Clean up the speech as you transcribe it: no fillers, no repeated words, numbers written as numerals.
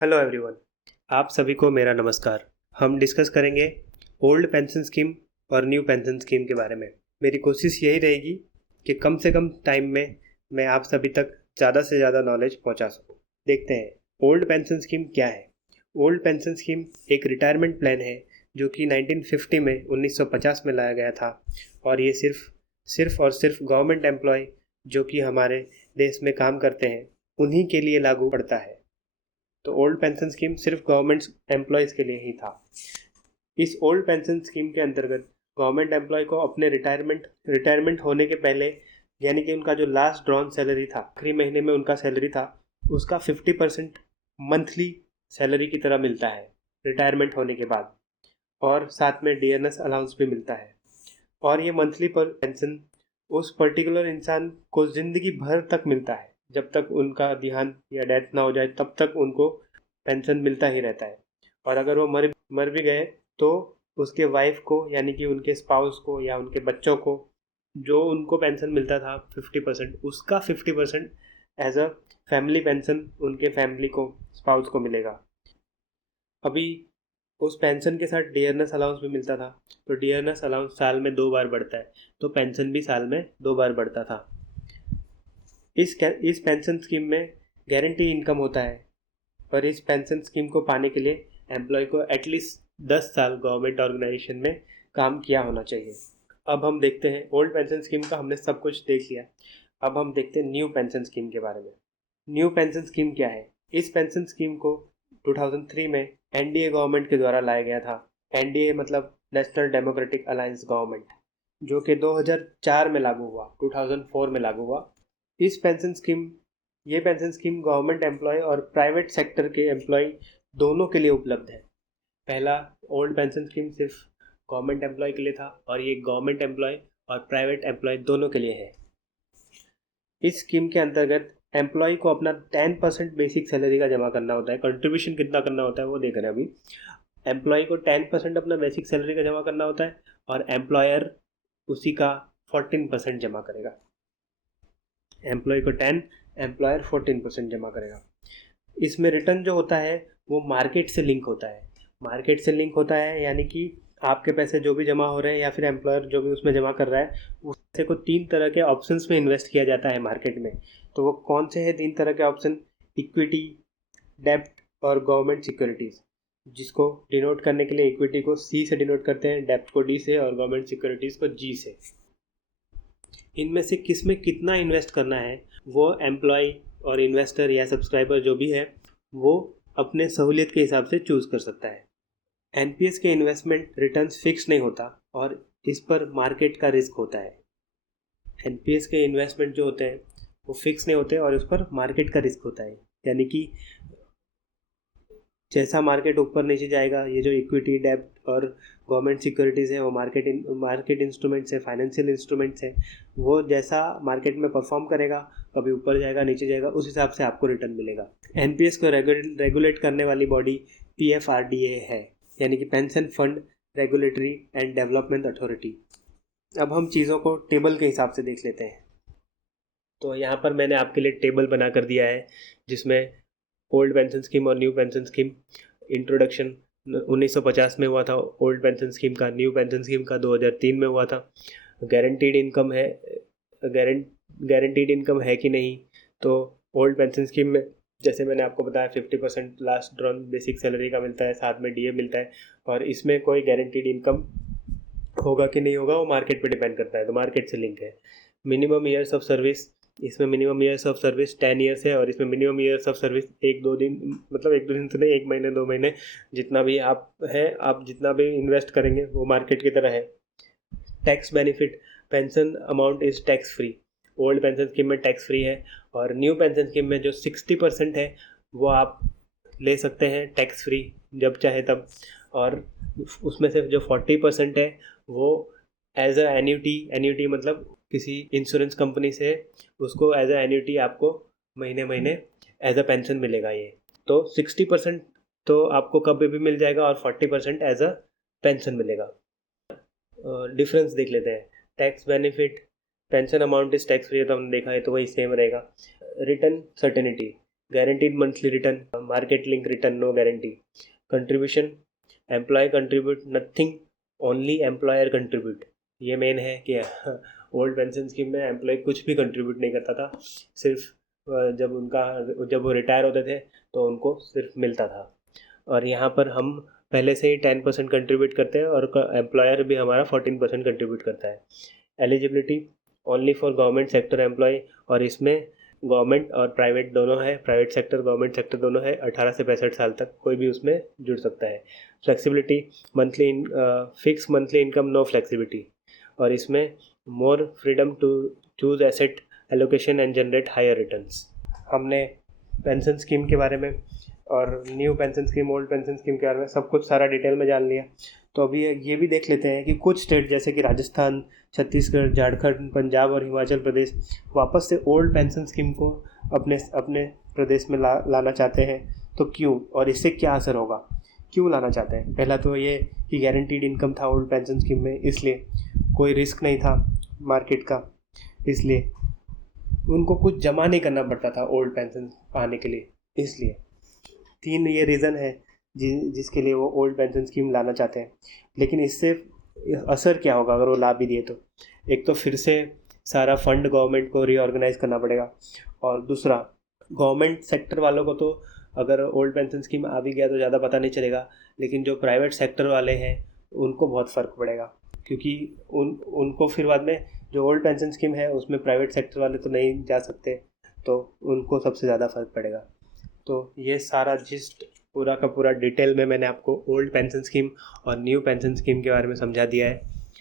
Hello everyone, आप सभी को मेरा नमस्कार। हम डिस्कस करेंगे ओल्ड पेंशन स्कीम और न्यू पेंशन स्कीम के बारे में। मेरी कोशिश यही रहेगी कि कम से कम टाइम में मैं आप सभी तक ज़्यादा से ज़्यादा नॉलेज पहुंचा सकूं। देखते हैं ओल्ड पेंशन स्कीम क्या है। ओल्ड पेंशन स्कीम एक रिटायरमेंट प्लान है जो कि 1950 में 1950 में लाया गया था और ये सिर्फ और सिर्फ गवर्नमेंट एम्प्लॉय जो कि हमारे देश में काम करते हैं उन्हीं के लिए लागू पड़ता है। तो ओल्ड पेंशन स्कीम सिर्फ गवर्नमेंट एम्प्लॉयज़ के लिए ही था। इस ओल्ड पेंशन स्कीम के अंतर्गत गवर्नमेंट एम्प्लॉय को अपने रिटायरमेंट होने के पहले यानी कि उनका जो लास्ट ड्रॉन सैलरी था, आखिरी महीने में उनका सैलरी था, उसका 50% मंथली सैलरी की तरह मिलता है रिटायरमेंट होने के बाद। और साथ में डियरनेस अलाउंस भी मिलता है। और ये मंथली पर पेंशन उस पर्टिकुलर इंसान को ज़िंदगी भर तक मिलता है। जब तक उनका देहांत या डेथ ना हो जाए तब तक उनको पेंशन मिलता ही रहता है। और अगर वो मर भी गए तो उसके वाइफ को यानी कि उनके स्पाउस को या उनके बच्चों को जो उनको पेंशन मिलता था 50%, उसका 50% एज अ फैमिली पेंशन उनके फैमिली को, स्पाउस को मिलेगा। अभी उस पेंशन के साथ डियरनेस अलाउंस भी मिलता था। तो डियरनेस अलाउंस साल में 2 बार बढ़ता है, तो पेंशन भी साल में 2 बार बढ़ता था। इस पेंशन स्कीम में गारंटी इनकम होता है, पर इस पेंशन स्कीम को पाने के लिए एम्प्लॉय को एटलीस्ट 10 साल गवर्नमेंट ऑर्गेनाइजेशन में काम किया होना चाहिए। अब हम देखते हैं ओल्ड पेंशन स्कीम का हमने सब कुछ देख लिया। अब हम देखते हैं न्यू पेंशन स्कीम के बारे में। न्यू पेंशन स्कीम क्या है? इस पेंशन स्कीम को 2003 में एनडीए गवर्नमेंट के द्वारा लाया गया था। एनडीए मतलब नेशनल डेमोक्रेटिक अलायंस गवर्नमेंट, जो कि 2004 में लागू हुआ, 2004 में लागू हुआ। इस पेंशन स्कीम ये पेंशन स्कीम गवर्नमेंट एम्प्लॉय और प्राइवेट सेक्टर के एम्प्लॉय दोनों के लिए उपलब्ध है। पहला ओल्ड पेंशन स्कीम सिर्फ गवर्नमेंट एम्प्लॉय के लिए था और ये गवर्नमेंट एम्प्लॉय और प्राइवेट एम्प्लॉय दोनों के लिए है। इस स्कीम के अंतर्गत एम्प्लॉय को अपना 10% बेसिक सैलरी का जमा करना होता है। कंट्रीब्यूशन कितना करना होता है वो देख रहे हैं अभी। एम्प्लॉय को 10% अपना बेसिक सैलरी का जमा करना होता है और एम्प्लॉयर उसी का 14% जमा करेगा। एम्प्लॉय को 10, एम्प्लॉयर 14% जमा करेगा। इसमें रिटर्न जो होता है वो मार्केट से लिंक होता है। मार्केट से लिंक होता है यानी कि आपके पैसे जो भी जमा हो रहे हैं या फिर एम्प्लॉयर जो भी उसमें जमा कर रहा है, उस पैसे को 3 तरह के ऑप्शंस में इन्वेस्ट किया जाता है मार्केट में। तो वो कौन से हैं 3 तरह के ऑप्शन? इक्विटी, डेब्ट और गवर्नमेंट सिक्योरिटीज़। जिसको डिनोट करने के लिए इक्विटी को सी से डिनोट करते हैं, डेब्ट को डी से और गवर्नमेंट सिक्योरिटीज़ को जी से। इनमें से किस में कितना इन्वेस्ट करना है वो एम्प्लॉय और इन्वेस्टर या सब्सक्राइबर जो भी है वो अपने सहूलियत के हिसाब से चूज़ कर सकता है। एनपीएस के इन्वेस्टमेंट रिटर्न्स फिक्स नहीं होता और इस पर मार्केट का रिस्क होता है। एनपीएस के इन्वेस्टमेंट जो होते हैं वो फिक्स नहीं होते और उस पर मार्केट का रिस्क होता है। यानी कि जैसा मार्केट ऊपर नीचे जाएगा, ये जो इक्विटी, डेब्ट और गवर्नमेंट सिक्योरिटीज़ है वो मार्केट इंस्ट्रूमेंट्स है, फाइनेंशियल इंस्ट्रूमेंट्स है। वो जैसा मार्केट में परफॉर्म करेगा, कभी ऊपर जाएगा नीचे जाएगा, उस हिसाब से आपको रिटर्न मिलेगा। एनपीएस को रेगुलेट करने वाली बॉडी पीएफआरडीए है, यानी कि pension fund regulatory and development authority. अब हम चीज़ों को टेबल के हिसाब से देख लेते हैं। तो यहाँ पर मैंने आपके लिए टेबल बना कर दिया है जिसमें ओल्ड पेंशन स्कीम और न्यू पेंशन स्कीम इंट्रोडक्शन 1950 में हुआ था ओल्ड पेंशन स्कीम का, न्यू पेंशन स्कीम का 2003 में हुआ था। गारंटीड इनकम है, गारंटीड इनकम है कि नहीं? तो ओल्ड पेंशन स्कीम में जैसे मैंने आपको बताया 50% लास्ट ड्रॉन बेसिक सैलरी का मिलता है, साथ में डीए मिलता है। और इसमें कोई गारंटीड इनकम होगा कि नहीं होगा वो मार्केट पे डिपेंड करता है, तो मार्केट से लिंक है। मिनिमम ईयर्स ऑफ सर्विस, इसमें minimum years of service 10 years है और इसमें मिनिमम ईयर्स ऑफ सर्विस 1-2 दिन, मतलब 1-2 दिन से नहीं, 1 महीने 2 महीने, जितना भी आप जितना भी इन्वेस्ट करेंगे वो मार्केट की तरह है। Tax benefit, pension amount is tax free. Old pension scheme में टैक्स फ्री है और न्यू पेंशन स्कीम में जो 60% है वो आप ले सकते हैं टैक्स फ्री जब चाहे तब। और उसमें से जो 40% है वो एज अ एन्यूटी मतलब किसी इंश्योरेंस कंपनी से उसको एज अ एन्यूटी आपको महीने महीने एज अ पेंशन मिलेगा। ये तो 60% तो आपको कभी भी मिल जाएगा और 40% एज अ पेंशन मिलेगा। डिफरेंस देख लेते हैं। Tax benefit, pension amount is tax free, तो हमने देखा है तो वही सेम रहेगा। Return certainty, guaranteed monthly return, market link return, no guarantee. Contribution, employ contribute nothing, only employer contribute. ये मेन है कि ओल्ड पेंशन स्कीम में एम्प्लॉय कुछ भी कंट्रीब्यूट नहीं करता था, सिर्फ जब वो रिटायर होते थे तो उनको सिर्फ मिलता था. और यहाँ पर हम पहले से ही 10% कंट्रीब्यूट करते हैं और एम्प्लॉयर भी हमारा 14% कंट्रीब्यूट करता है. Eligibility only for government sector employ, और इसमें गवर्नमेंट और प्राइवेट दोनों है, प्राइवेट सेक्टर गवर्नमेंट सेक्टर दोनों है. 18 से 65 साल तक कोई भी उसमें जुड़ सकता है. Flexibility, monthly fix monthly income, no flexibility. और इसमें more freedom to choose asset allocation and generate higher returns. हमने पेंशन स्कीम के बारे में और new pension scheme, old pension scheme के बारे में सब कुछ सारा डिटेल में जान लिया. तो अभी ये भी देख लेते हैं कि कुछ स्टेट जैसे कि राजस्थान, छत्तीसगढ़, झारखंड, पंजाब और हिमाचल प्रदेश वापस से ओल्ड पेंशन स्कीम को अपने अपने प्रदेश में लाना चाहते हैं. तो क्यों, और इससे क्या असर होगा, क्यों लाना चाहते हैं? पहला तो ये कि गारंटीड इनकम था ओल्ड पेंशन स्कीम में, इसलिए कोई रिस्क नहीं था मार्केट का, इसलिए उनको कुछ जमा नहीं करना पड़ता था ओल्ड पेंशन पाने के लिए. इसलिए 3 ये रीज़न है जिसके लिए वो ओल्ड पेंशन स्कीम लाना चाहते हैं. लेकिन इससे असर क्या होगा अगर वो ला भी दिए तो? एक तो फिर से सारा फंड गवर्नमेंट को रीऑर्गेनाइज करना पड़ेगा, और दूसरा गवर्नमेंट सेक्टर वालों को तो अगर ओल्ड पेंशन स्कीम आ भी गया तो ज़्यादा पता नहीं चलेगा, लेकिन जो प्राइवेट सेक्टर वाले हैं उनको बहुत फ़र्क पड़ेगा, क्योंकि उनको फिर बाद में जो ओल्ड पेंशन स्कीम है उसमें प्राइवेट सेक्टर वाले तो नहीं जा सकते, तो उनको सबसे ज़्यादा फ़र्क पड़ेगा. तो ये सारा जिस्ट पूरा का पूरा डिटेल में मैंने आपको ओल्ड पेंशन स्कीम और न्यू पेंशन स्कीम के बारे में समझा दिया है.